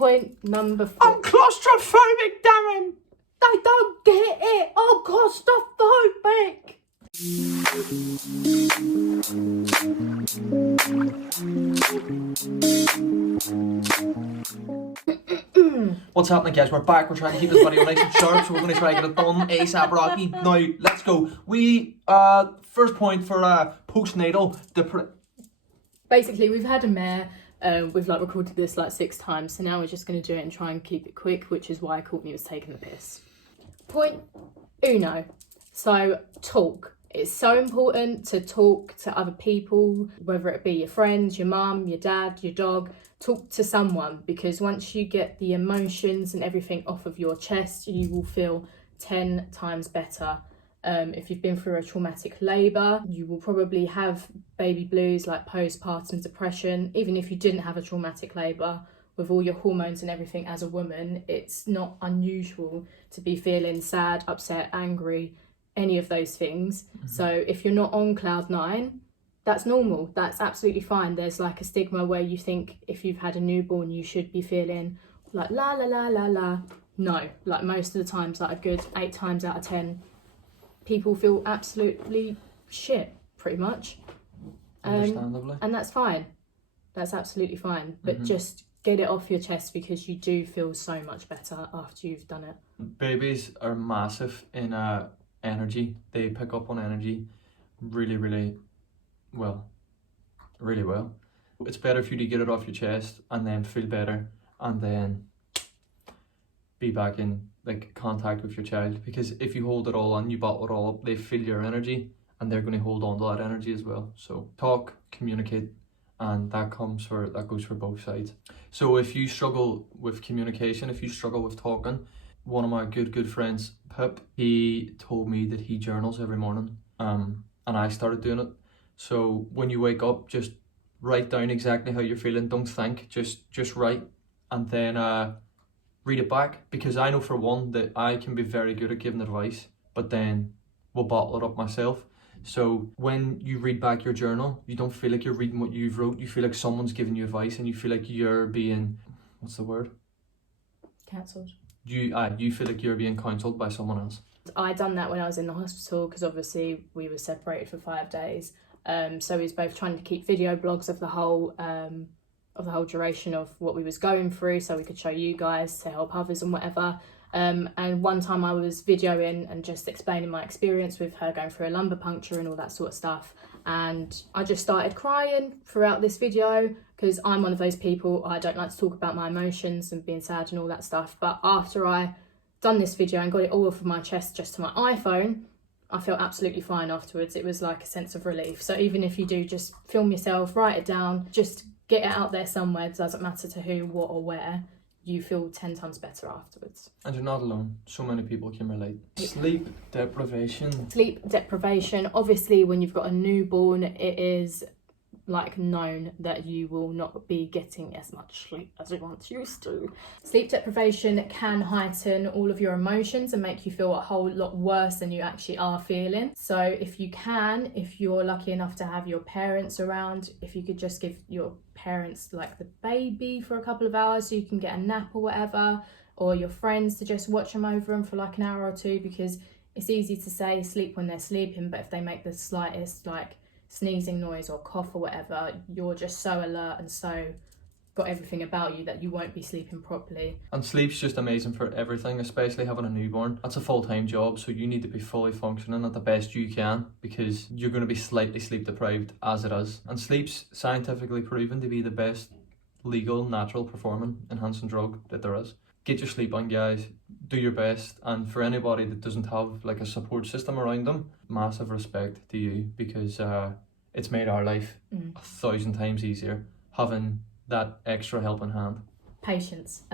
Point number 4. I'm claustrophobic, Darren! I don't get it. I'm claustrophobic. What's happening, guys? We're back. We're trying to keep this video nice and sharp, so we're going to try and get it done ASAP Rocky. Now, let's go. First point for postnatal depression. Basically, we've had a mare. We've recorded this 6 times, so now we're just going to do it and try and keep it quick, which is why Courtney was taking the piss. Point uno. So, talk. It's so important to talk to other people, whether it be your friends, your mum, your dad, your dog. Talk to someone, because once you get the emotions and everything off of your chest, you will feel 10 times better. If you've been through a traumatic labour, you will probably have baby blues like postpartum depression. Even if you didn't have a traumatic labour, with all your hormones and everything as a woman, it's not unusual to be feeling sad, upset, angry, any of those things. Mm-hmm. So if you're not on cloud 9, that's normal. That's absolutely fine. There's a stigma where you think if you've had a newborn, you should be feeling la la la la la. No, most of the times, a good 8 times out of 10, people feel absolutely shit, pretty much. Understandably. And that's fine. That's absolutely fine. But just get it off your chest, because you do feel so much better after you've done it. Babies are massive in energy. They pick up on energy really well. It's better for you to get it off your chest and then feel better and then be back in contact with your child, because if you hold it all on, you bottle it all up, they feel your energy and they're going to hold on to that energy as well. So talk, communicate, and that goes for both sides. So if you struggle with communication, if you struggle with talking, one of my good friends, Pip, he told me that he journals every morning, and I started doing it. So when you wake up, just write down exactly how you're feeling. Don't think, just write, and then read it back, because I know for one that I can be very good at giving advice, but then will bottle it up myself. So when you read back your journal, you don't feel like you're reading what you've wrote. You feel like someone's giving you advice, and you feel like you're being, what's the word? Cancelled. You feel like you're being counselled by someone else. I done that when I was in the hospital, because obviously we were separated for 5 days. So we was both trying to keep video blogs of the whole duration of what we was going through, so we could show you guys to help others and whatever. And one time I was videoing and just explaining my experience with her going through a lumbar puncture and all that sort of stuff. And I just started crying throughout this video, because I'm one of those people, I don't like to talk about my emotions and being sad and all that stuff. But after I done this video and got it all off of my chest just to my iPhone, I felt absolutely fine afterwards. It was like a sense of relief. So even if you do, just film yourself, write it down, just get it out there somewhere. It doesn't matter to who, what or where. You feel 10 times better afterwards. And you're not alone. So many people can relate. Sleep deprivation. Sleep deprivation. Obviously, when you've got a newborn, it is known that you will not be getting as much sleep as you once used to. Sleep deprivation can heighten all of your emotions and make you feel a whole lot worse than you actually are feeling. So if you're lucky enough to have your parents around, if you could just give your parents the baby for a couple of hours so you can get a nap or whatever, or your friends to just watch them over them for an hour or two, because it's easy to say sleep when they're sleeping, but if they make the slightest sneezing noise or cough or whatever, you're just so alert and so got everything about you that you won't be sleeping properly. And sleep's just amazing for everything, especially having a newborn. That's a full-time job, so you need to be fully functioning at the best you can, because you're going to be slightly sleep deprived as it is. And sleep's scientifically proven to be the best legal, natural performing enhancing drug that there is. Get your sleep on, guys. Do your best. And for anybody that doesn't have a support system around them, massive respect to you, because it's made our life 1,000 times easier having that extra helping hand. Patience.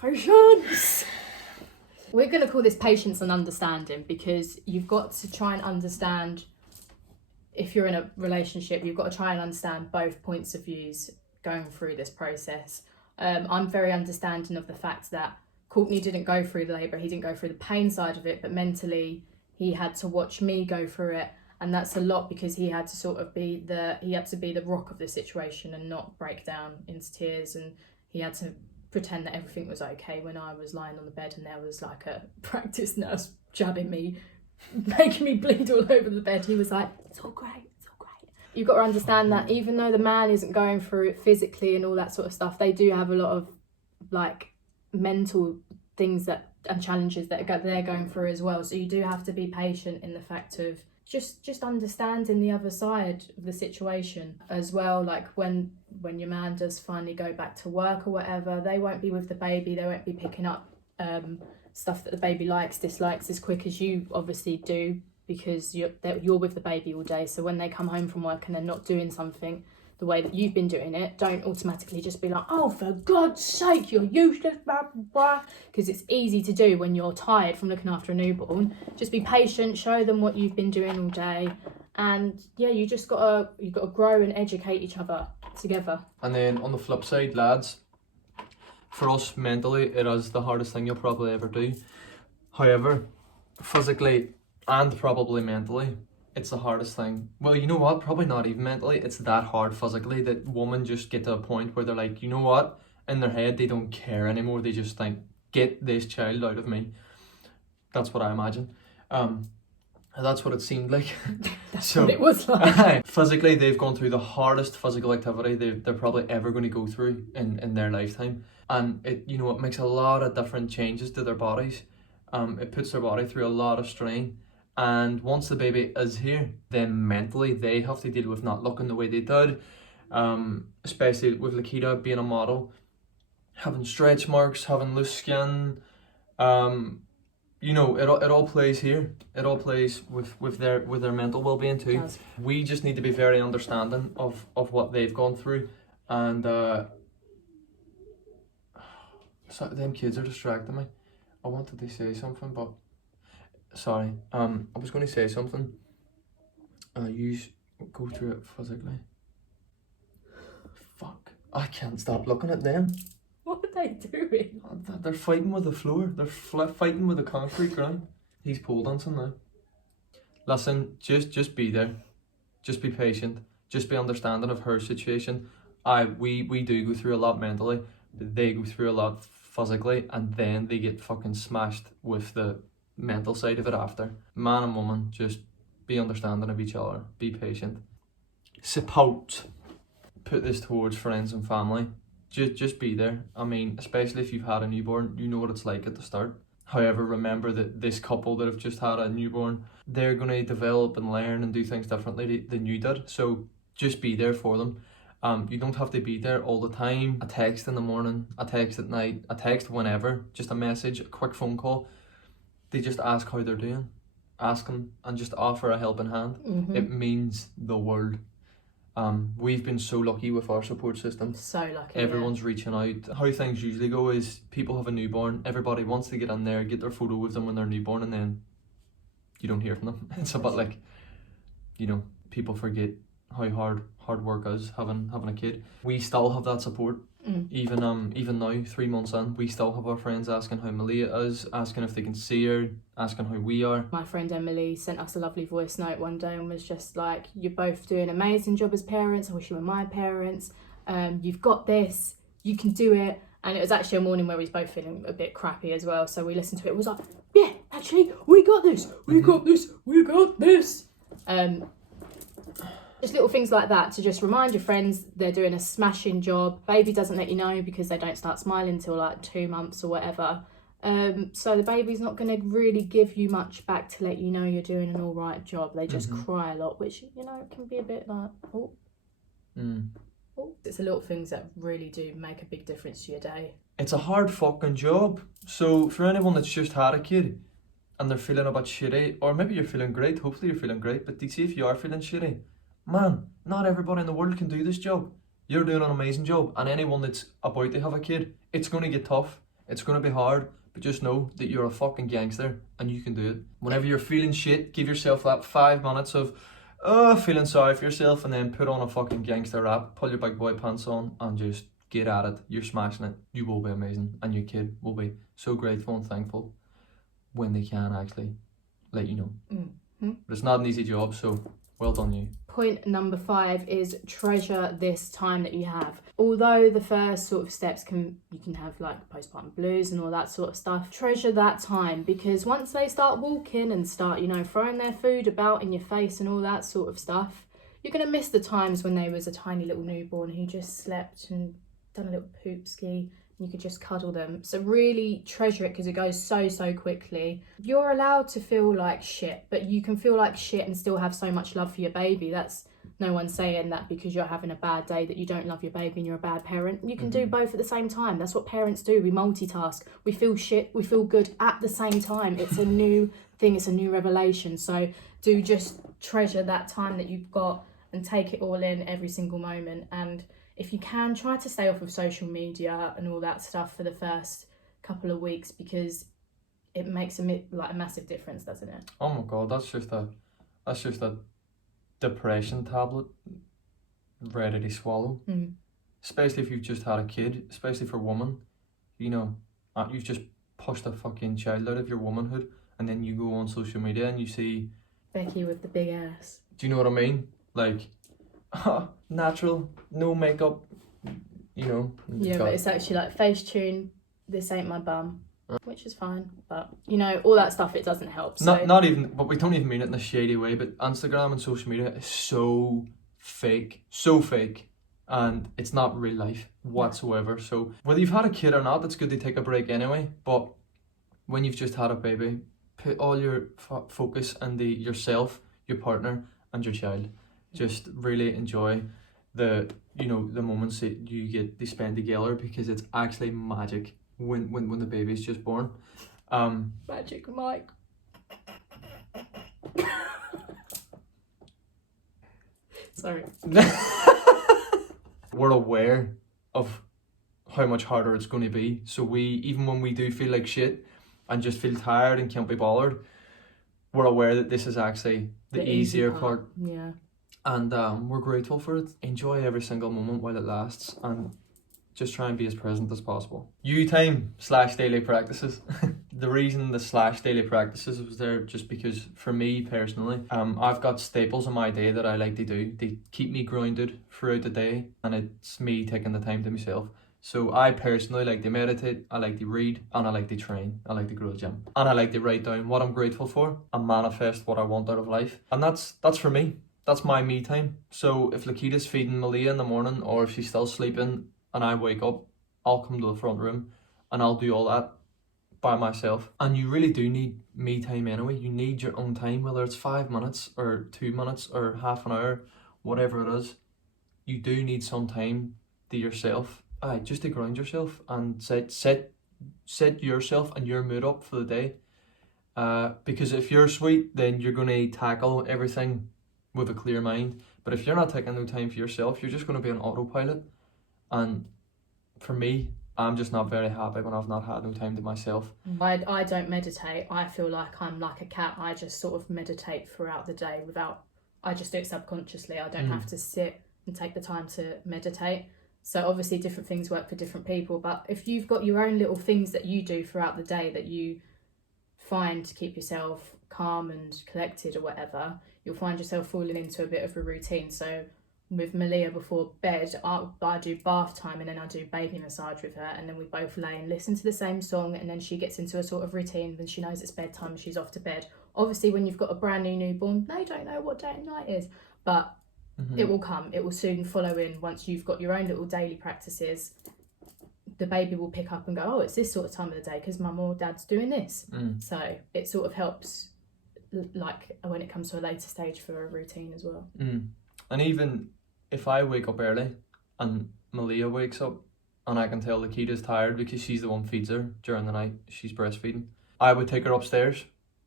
Patience. We're going to call this patience and understanding, because you've got to try and understand, if you're in a relationship, you've got to try and understand both points of views going through this process. I'm very understanding of the fact that Courtney didn't go through the labour, he didn't go through the pain side of it, but mentally he had to watch me go through it And that's a lot because he had to sort of be the rock of the situation and not break down into tears, and he had to pretend that everything was okay when I was lying on the bed and there was like a practice nurse jabbing me, making me bleed all over the bed. He was like, it's all great, it's all great. You've got to understand that even though the man isn't going through it physically and all that sort of stuff, they do have a lot of like mental things and challenges that they're going through as well. So you do have to be patient in the fact of just understanding the other side of the situation as well. Like when your man does finally go back to work or whatever, they won't be with the baby, they won't be picking up stuff that the baby dislikes as quick as you obviously do, because you're with the baby all day. So when they come home from work and they're not doing something the way that you've been doing it, don't automatically just be like, oh, for God's sake, you're useless, blah, blah, blah. Because it's easy to do when you're tired from looking after a newborn. Just be patient, show them what you've been doing all day. And yeah, you've got to grow and educate each other together. And then on the flip side, lads, for us mentally, it is the hardest thing you'll probably ever do. However, physically and probably mentally, it's the hardest thing. Well, you know what? Probably not even mentally. It's that hard physically that women just get to a point where they're like, you know what? In their head, they don't care anymore. They just think, get this child out of me. That's what I imagine. That's what it seemed like. That's what it was like. Physically, they've gone through the hardest physical activity they're probably ever going to go through in their lifetime. And it makes a lot of different changes to their bodies. It puts their body through a lot of strain. And once the baby is here, then mentally they have to deal with not looking the way they did, especially with Lakita being a model, having stretch marks, having loose skin. It all plays here. It all plays with their mental well-being too. Yes. We just need to be very understanding of what they've gone through, and so them kids are distracting me. I wanted to say something, but. Sorry, I was going to say something. You go through it physically. Fuck, I can't stop looking at them. What are they doing? They're fighting with the floor. They're fighting with the concrete ground. He's pole dancing now. Listen, just be there. Just be patient. Just be understanding of her situation. We do go through a lot mentally. They go through a lot physically, and then they get fucking smashed with the mental side of it after. Man and woman, just be understanding of each other, be patient, support. Put this towards friends and family. Just be there. I mean, especially if you've had a newborn, you know what it's like at the start. However, remember that this couple that have just had a newborn, they're going to develop and learn and do things differently than you did. So just be there for them. You don't have to be there all the time. A text in the morning, a text at night, a text whenever, just a message, a quick phone call. They just ask how they're doing, ask them, and just offer a helping hand. Mm-hmm. It means the world. We've been so lucky with our support system. So lucky. Everyone's reaching out. How things usually go is people have a newborn, everybody wants to get in there, get their photo with them when they're newborn, and then you don't hear from them. It's a bit like, people forget how hard work is having a kid. We still have that support. Even now, 3 months in, we still have our friends asking how Malia is, asking if they can see her, asking how we are. My friend Emily sent us a lovely voice note one day and was just like, you're both doing an amazing job as parents, I wish you were my parents, you've got this, you can do it. And it was actually a morning where we was both feeling a bit crappy as well, so we listened to it, it was like, yeah, actually, we got this, we got this, we got this. Just little things like that to just remind your friends they're doing a smashing job. Baby doesn't let you know because they don't start smiling until like 2 months or whatever. So the baby's not going to really give you much back to let you know you're doing an all right job. They just cry a lot, which, can be a bit like, oh. It's the little things that really do make a big difference to your day. It's a hard fucking job. So for anyone that's just had a kid and they're feeling a bit shitty, or maybe you're feeling great, hopefully you're feeling great, but see if you are feeling shitty, man, not everybody in the world can do this job. You're doing an amazing job, and anyone that's about to have a kid, it's going to get tough, it's going to be hard, but just know that you're a fucking gangster and you can do it. Whenever you're feeling shit, give yourself that 5 minutes of feeling sorry for yourself, and then put on a fucking gangster rap, pull your big boy pants on, and just get at it. You're smashing it. You will be amazing, and your kid will be so grateful and thankful when they can actually let you know. But it's not an easy job, so well done you. Point number 5 is treasure this time that you have. Although the first sort of steps you can have like postpartum blues and all that sort of stuff, treasure that time, because once they start walking and start, you know, throwing their food about in your face and all that sort of stuff, you're going to miss the times when they was a tiny little newborn who just slept and done a little poop ski. You could just cuddle them. So really treasure it, because it goes so quickly. You're allowed to feel like shit, but you can feel like shit and still have so much love for your baby. That's no one saying that because you're having a bad day that you don't love your baby and you're a bad parent. You can do both at the same time. That's what parents do. We multitask. We feel shit, we feel good at the same time. It's a new thing, it's a new revelation. So do just treasure that time that you've got and take it all in every single moment. And if you can, try to stay off of social media and all that stuff for the first couple of weeks, because it makes a massive difference, doesn't it? Oh my god, that's just a depression tablet ready to swallow. Especially if you've just had a kid, especially for women. You know, you've just pushed a fucking child out of your womanhood, and then you go on social media and you see Becky with the big ass. Do you know what I mean? Like, natural, no makeup, you know. Yeah, but it's actually like Facetune, this ain't my bum, which is fine. But, you know, all that stuff, it doesn't help. So. Not even, but we don't even mean it in a shady way, but Instagram and social media is so fake, and it's not real life whatsoever. So whether you've had a kid or not, it's good to take a break anyway. But when you've just had a baby, put all your focus on yourself, your partner, and your child. Just really enjoy the moments that you get to spend together, because it's actually magic when the baby's just born. Magic Mike. Sorry. We're aware of how much harder it's going to be. So even when we do feel like shit and just feel tired and can't be bothered, we're aware that this is actually the easier part. Yeah. And we're grateful for it. Enjoy every single moment while it lasts, and just try and be as present as possible. You time / daily practices. The reason the / daily practices was there just because for me personally, I've got staples in my day that I like to do. They keep me grounded throughout the day, and it's me taking the time to myself. So I personally like to meditate, I like to read, and I like to train. I like to go to the gym. And I like to write down what I'm grateful for and manifest what I want out of life. And that's for me. That's my me time. So if Lakita's feeding Malia in the morning, or if she's still sleeping and I wake up, I'll come to the front room and I'll do all that by myself. And you really do need me time anyway. You need your own time, whether it's 5 minutes or 2 minutes or half an hour, whatever it is. You do need some time to yourself. Just to ground yourself and set yourself and your mood up for the day. Because if you're sweet, then you're going to tackle everything with a clear mind. But if you're not taking no time for yourself, you're just going to be on autopilot. And for me, I'm just not very happy when I've not had no time to myself. I don't meditate. I feel like I'm like a cat. I just sort of meditate throughout the day I just do it subconsciously. I don't have to sit and take the time to meditate. So obviously different things work for different people. But if you've got your own little things that you do throughout the day that you find to keep yourself calm and collected or whatever, you'll find yourself falling into a bit of a routine. So with Malia before bed, I do bath time, and then I do baby massage with her, and then we both lay and listen to the same song, and then she gets into a sort of routine, then she knows it's bedtime and she's off to bed. Obviously when you've got a brand new newborn, they don't know what day and night is, but it will come, it will soon follow in. Once you've got your own little daily practices, the baby will pick up and go, oh, it's this sort of time of the day because mum or dad's doing this. So it sort of helps, like when it comes to a later stage, for a routine as well. And even if I wake up early and Malia wakes up and I can tell Lakita's tired because she's the one feeds her during the night, she's breastfeeding, I would take her upstairs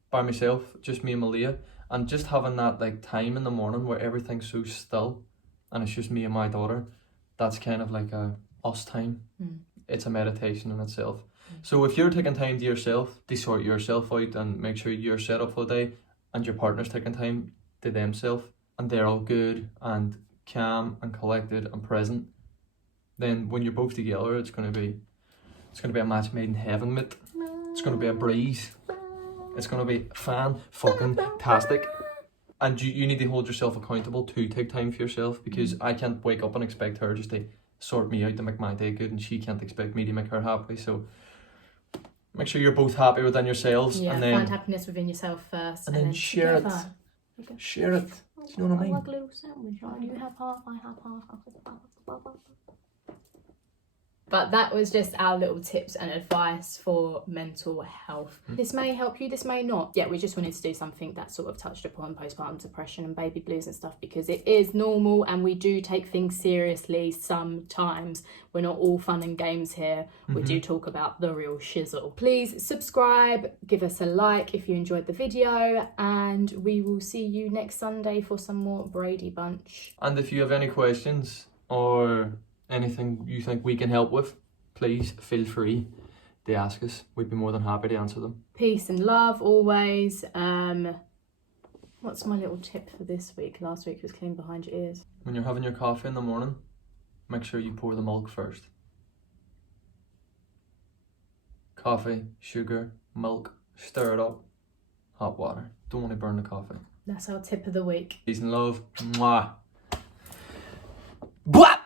by myself, just me and Malia, and just having that like time in the morning where everything's so still and it's just me and my daughter, that's kind of like a us time. It's a meditation in itself. So if you're taking time to yourself to sort yourself out and make sure you're set up for the day, and your partner's taking time to themselves and they're all good and calm and collected and present, then when you're both together, it's gonna be a match made in heaven, mate. It's gonna be a breeze. It's gonna be fan fucking tastic. And you need to hold yourself accountable to take time for yourself, because I can't wake up and expect her just to sort me out to make my day good, and she can't expect me to make her happy. So make sure you're both happy within yourselves, Yeah, and then find happiness within yourself first, and then share it. together. Share it. Do you know what I mean? Like a little sandwich. Right? You have half, I have half. But that was just our little tips and advice for mental health. This may help you, this may not. Yeah, we just wanted to do something that sort of touched upon postpartum depression and baby blues and stuff, because it is normal and we do take things seriously sometimes. We're not all fun and games here. We do talk about the real shizzle. Please subscribe, give us a like if you enjoyed the video, and we will see you next Sunday for some more Brady Bunch. And if you have any questions or anything you think we can help with, please feel free to ask us. We'd be more than happy to answer them. Peace and love always. What's my little tip for this week? Last week was clean behind your ears. When you're having your coffee in the morning, make sure you pour the milk first. Coffee, sugar, milk, stir it up, hot water. Don't want to burn the coffee. That's our tip of the week. Peace and love. Mwah. Blah!